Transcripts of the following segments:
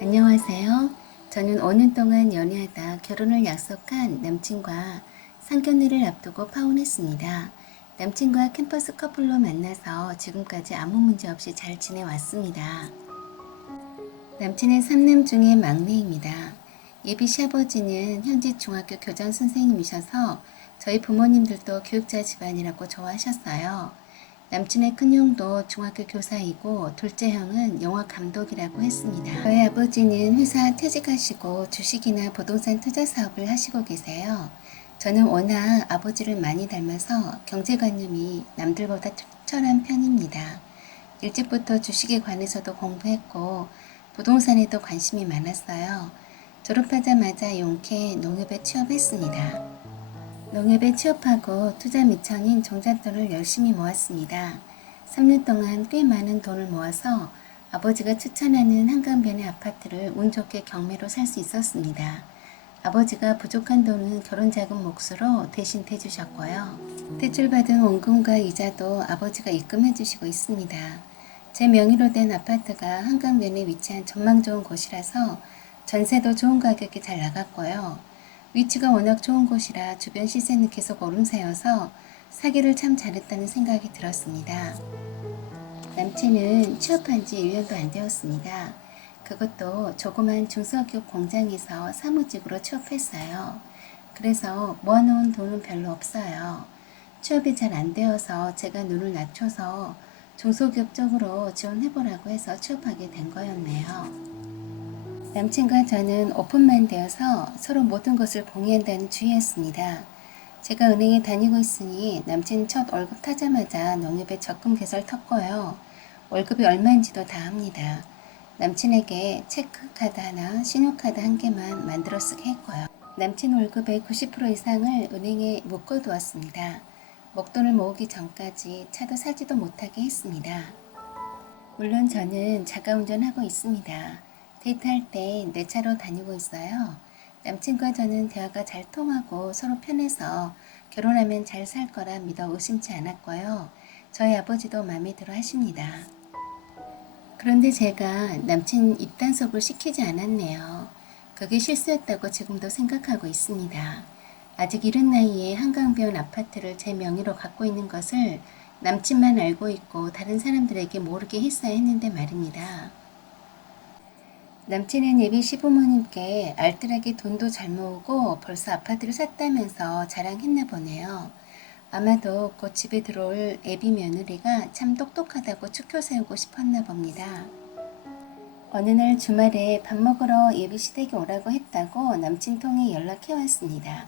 안녕하세요. 저는 5년 동안 연애하다 결혼을 약속한 남친과 상견례를 앞두고 파혼했습니다. 남친과 캠퍼스 커플로 만나서 지금까지 아무 문제 없이 잘 지내왔습니다. 남친은 3남 중에 막내입니다. 예비 시아버지는 현직 중학교 교장 선생님이셔서 저희 부모님들도 교육자 집안이라고 좋아하셨어요. 남친의 큰형도 중학교 교사이고 둘째 형은 영화 감독이라고 했습니다. 저희 아버지는 회사 퇴직하시고 주식이나 부동산 투자 사업을 하시고 계세요. 저는 워낙 아버지를 많이 닮아서 경제관념이 남들보다 투철한 편입니다. 일찍부터 주식에 관해서도 공부했고 부동산에도 관심이 많았어요. 졸업하자마자 용케 농협에 취업했습니다. 농협에 취업하고 투자 미천인 종잣돈을 열심히 모았습니다. 3년 동안 꽤 많은 돈을 모아서 아버지가 추천하는 한강변의 아파트를 운 좋게 경매로 살 수 있었습니다. 아버지가 부족한 돈은 결혼자금 몫으로 대신 대주셨고요. 대출받은 원금과 이자도 아버지가 입금해 주시고 있습니다. 제 명의로 된 아파트가 한강변에 위치한 전망 좋은 곳이라서 전세도 좋은 가격에 잘 나갔고요. 위치가 워낙 좋은 곳이라 주변 시세는 계속 오름세여서 사기를 참 잘했다는 생각이 들었습니다. 남친은 취업한 지 1년도 안 되었습니다. 그것도 조그만 중소기업 공장에서 사무직으로 취업했어요. 그래서 모아놓은 돈은 별로 없어요. 취업이 잘 안 되어서 제가 눈을 낮춰서 중소기업 쪽으로 지원해보라고 해서 취업하게 된 거였네요. 남친과 저는 오픈만 되어서 서로 모든 것을 공유한다는 주의였습니다. 제가 은행에 다니고 있으니 남친 첫 월급 타자마자 농협에 적금 개설 텄고요. 월급이 얼마인지도 다 합니다. 남친에게 체크카드 하나, 신용카드 한 개만 만들어 쓰게 했고요. 남친 월급의 90% 이상을 은행에 묶어두었습니다. 목돈을 모으기 전까지 차도 사지도 못하게 했습니다. 물론 저는 자가운전하고 있습니다. 데이트할 때 내 차로 다니고 있어요. 남친과 저는 대화가 잘 통하고 서로 편해서 결혼하면 잘 살 거라 믿어 의심치 않았고요. 저희 아버지도 마음에 들어 하십니다. 그런데 제가 남친 입단속을 시키지 않았네요. 그게 실수였다고 지금도 생각하고 있습니다. 아직 이른 나이에 한강변 아파트를 제 명의로 갖고 있는 것을 남친만 알고 있고 다른 사람들에게 모르게 했어야 했는데 말입니다. 남친은 예비 시부모님께 알뜰하게 돈도 잘 모으고 벌써 아파트를 샀다면서 자랑했나 보네요. 아마도 곧 집에 들어올 애비 며느리가 참 똑똑하다고 추켜 세우고 싶었나 봅니다. 어느 날 주말에 밥 먹으러 예비 시댁에 오라고 했다고 남친 통해 연락해 왔습니다.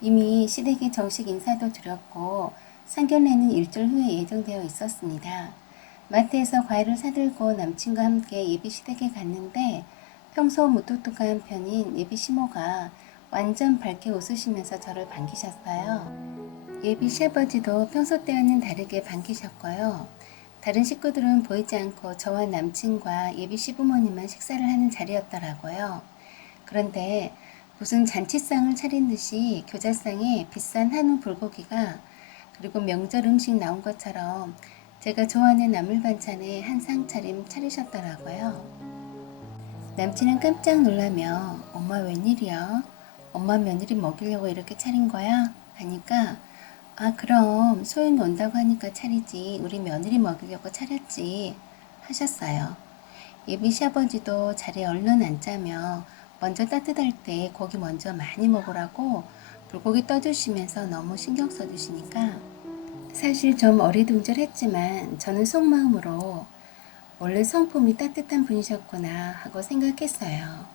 이미 시댁에 정식 인사도 드렸고 상견례는 일주일 후에 예정되어 있었습니다. 마트에서 과일을 사들고 남친과 함께 예비 시댁에 갔는데 평소 무뚝뚝한 편인 예비 시모가 완전 밝게 웃으시면서 저를 반기셨어요. 예비 시아버지도 평소 때와는 다르게 반기셨고요. 다른 식구들은 보이지 않고 저와 남친과 예비 시부모님만 식사를 하는 자리였더라고요. 그런데 무슨 잔치상을 차린 듯이 교자상에 비싼 한우 불고기가 그리고 명절 음식 나온 것처럼 제가 좋아하는 나물 반찬에 한 상 차림 차리셨더라고요. 남친은 깜짝 놀라며 엄마 웬일이야? 엄마 며느리 먹이려고 이렇게 차린 거야? 하니까 아 그럼 소윤이 온다고 하니까 차리지 우리 며느리 먹이려고 차렸지 하셨어요. 예비 시아버지도 자리에 얼른 앉자며 먼저 따뜻할 때 고기 먼저 많이 먹으라고 불고기 떠주시면서 너무 신경 써주시니까 사실 좀 어리둥절했지만 저는 속마음으로 원래 성품이 따뜻한 분이셨구나 하고 생각했어요.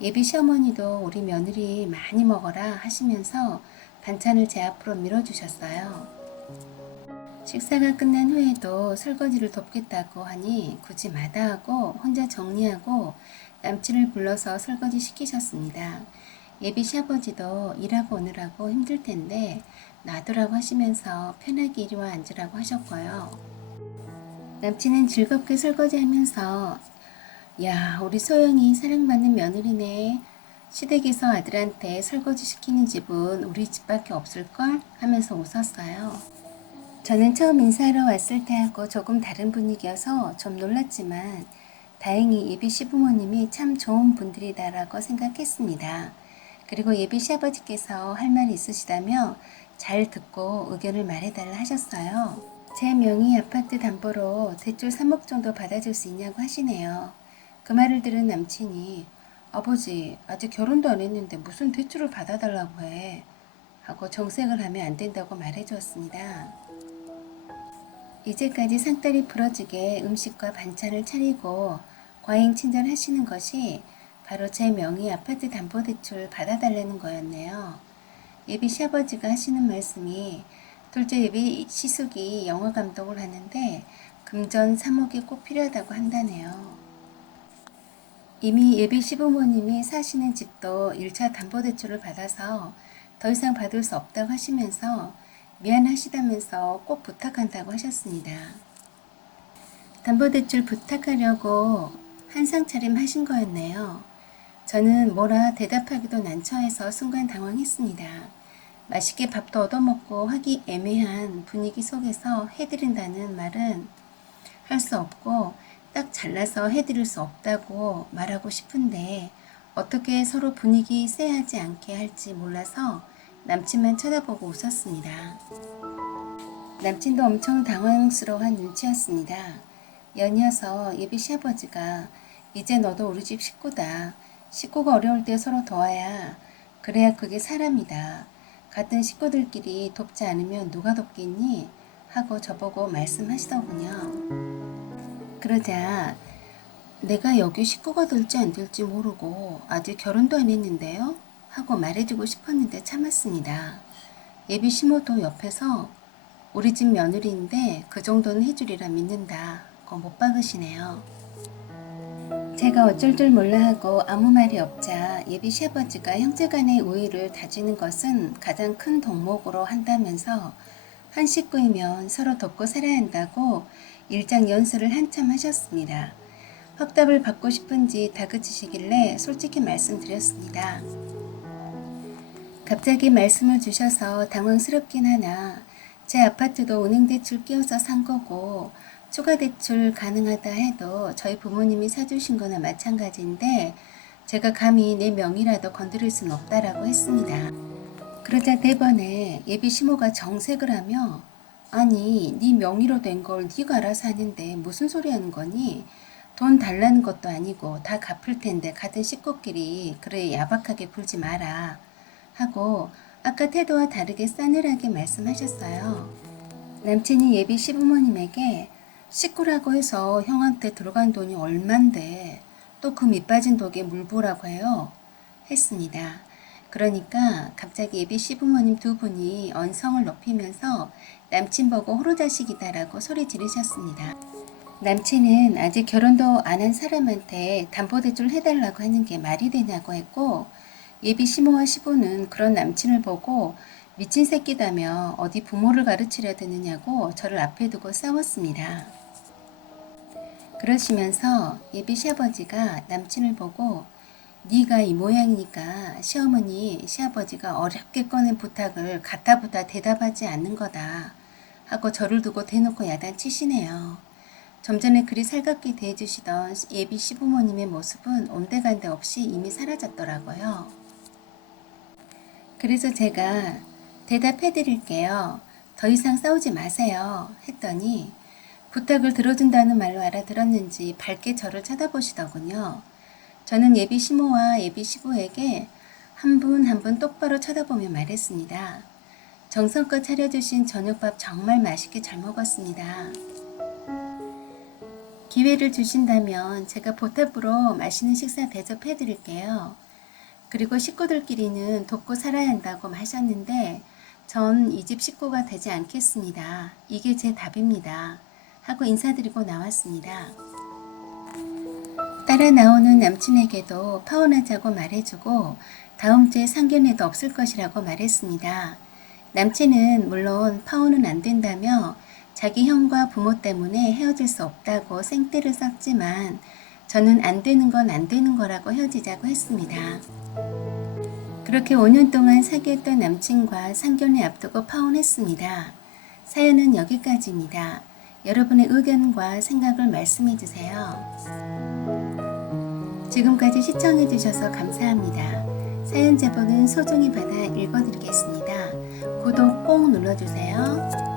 예비 시어머니도 우리 며느리 많이 먹어라 하시면서 반찬을 제 앞으로 밀어주셨어요. 식사가 끝난 후에도 설거지를 돕겠다고 하니 굳이 마다하고 혼자 정리하고 남친을 불러서 설거지 시키셨습니다. 예비 시아버지도 일하고 오느라고 힘들 텐데 놔두라고 하시면서 편하게 이리 와 앉으라고 하셨고요. 남친은 즐겁게 설거지하면서 야 우리 소영이 사랑받는 며느리네. 시댁에서 아들한테 설거지 시키는 집은 우리 집밖에 없을걸? 하면서 웃었어요. 저는 처음 인사하러 왔을 때하고 조금 다른 분위기여서 좀 놀랐지만 다행히 예비 시부모님이 참 좋은 분들이다라고 생각했습니다. 그리고 예비 시아버지께서 할 말이 있으시다며 잘 듣고 의견을 말해달라 하셨어요. 제 명의 아파트 담보로 대출 3억 정도 받아줄 수 있냐고 하시네요. 그 말을 들은 남친이 아버지 아직 결혼도 안 했는데 무슨 대출을 받아달라고 해 하고 정색을 하면 안 된다고 말해주었습니다. 이제까지 상다리 부러지게 음식과 반찬을 차리고 과잉 친절하시는 것이 바로 제 명의 아파트 담보대출 받아달라는 거였네요. 예비 시아버지가 하시는 말씀이 둘째 예비 시숙이 영화 감독을 하는데 금전 3억이 꼭 필요하다고 한다네요. 이미 예비 시부모님이 사시는 집도 1차 담보대출을 받아서 더 이상 받을 수 없다고 하시면서 미안하시다면서 꼭 부탁한다고 하셨습니다. 담보대출 부탁하려고 한상 차림하신 거였네요. 저는 뭐라 대답하기도 난처해서 순간 당황했습니다. 맛있게 밥도 얻어먹고 하기 애매한 분위기 속에서 해드린다는 말은 할 수 없고 딱 잘라서 해드릴 수 없다고 말하고 싶은데 어떻게 서로 분위기 쎄하지 않게 할지 몰라서 남친만 쳐다보고 웃었습니다. 남친도 엄청 당황스러워한 눈치였습니다. 연이어서 예비 시아버지가 이제 너도 우리 집 식구다. 식구가 어려울 때 서로 도와야 그래야 그게 사람이다. 같은 식구들끼리 돕지 않으면 누가 돕겠니? 하고 저보고 말씀하시더군요. 그러자 내가 여기 식구가 될지 안 될지 모르고 아직 결혼도 안 했는데요? 하고 말해주고 싶었는데 참았습니다. 예비 시모도 옆에서 우리 집 며느리인데 그 정도는 해주리라 믿는다. 고 못 박으시네요. 제가 어쩔 줄 몰라 하고 아무 말이 없자 예비 시아버지가 형제간의 우애를 다지는 것은 가장 큰 덕목으로 한다면서 한 식구이면 서로 돕고 살아야 한다고 일장 연설을 한참 하셨습니다. 확답을 받고 싶은지 다그치시길래 솔직히 말씀드렸습니다. 갑자기 말씀을 주셔서 당황스럽긴 하나 제 아파트도 은행대출 끼워서 산 거고 추가 대출 가능하다 해도 저희 부모님이 사주신 거나 마찬가지인데 제가 감히 내 명의라도 건드릴 순 없다라고 했습니다. 그러자 대번에 예비 시모가 정색을 하며 아니 네 명의로 된 걸 네가 알아서 하는데 무슨 소리 하는 거니? 돈 달라는 것도 아니고 다 갚을 텐데 같은 식구끼리 그래 야박하게 굴지 마라 하고 아까 태도와 다르게 싸늘하게 말씀하셨어요. 남친이 예비 시부모님에게 식구라고 해서 형한테 들어간 돈이 얼만데 또 그 밑빠진 독에 물 부으라고 해요. 했습니다. 그러니까 갑자기 예비 시부모님 두 분이 언성을 높이면서 남친 보고 호로자식이다라고 소리 지르셨습니다. 남친은 아직 결혼도 안 한 사람한테 담보대출 해달라고 하는 게 말이 되냐고 했고 예비 시모와 시부는 그런 남친을 보고 미친 새끼다며 어디 부모를 가르치려 드느냐고 저를 앞에 두고 싸웠습니다. 그러시면서 예비 시아버지가 남친을 보고 네가 이 모양이니까 시어머니, 시아버지가 어렵게 꺼낸 부탁을 가타부타 대답하지 않는 거다 하고 저를 두고 대놓고 야단치시네요. 좀 전에 그리 살갑게 대해주시던 예비 시부모님의 모습은 온데간데 없이 이미 사라졌더라고요. 그래서 제가 대답해드릴게요. 더 이상 싸우지 마세요. 했더니 부탁을 들어준다는 말로 알아들었는지 밝게 저를 쳐다보시더군요. 저는 예비 시모와 예비 시부에게 한 분 한 분 똑바로 쳐다보며 말했습니다. 정성껏 차려주신 저녁밥 정말 맛있게 잘 먹었습니다. 기회를 주신다면 제가 보답으로 맛있는 식사 대접해드릴게요. 그리고 식구들끼리는 돕고 살아야 한다고 하셨는데 전 이 집 식구가 되지 않겠습니다. 이게 제 답입니다. 하고 인사드리고 나왔습니다. 따라 나오는 남친에게도 파혼하자고 말해주고 다음 주에 상견례도 없을 것이라고 말했습니다. 남친은 물론 파혼은 안 된다며 자기 형과 부모 때문에 헤어질 수 없다고 생떼를 썼지만 저는 안 되는 건 안 되는 거라고 헤어지자고 했습니다. 그렇게 5년 동안 사귀었던 남친과 상견례 앞두고 파혼했습니다. 사연은 여기까지입니다. 여러분의 의견과 생각을 말씀해 주세요. 지금까지 시청해주셔서 감사합니다. 사연 제보는 소중히 받아 읽어드리겠습니다. 구독 꼭 눌러주세요.